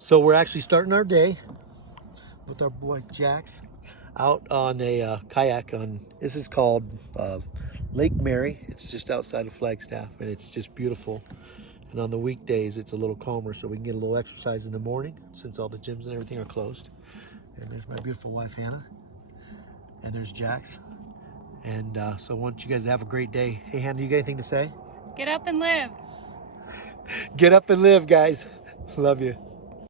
So we're actually starting our day with our boy Jax out on a kayak on, this is called Lake Mary. It's just outside of Flagstaff, and it's just beautiful. And on the weekdays, it's a little calmer, so we can get a little exercise in the morning since all the gyms and everything are closed. And there's my beautiful wife, Hannah. And there's Jax. And so I want you guys to have a great day. Hey, Hannah, you got anything to say? Get up and live. Get up and live, guys. Love you.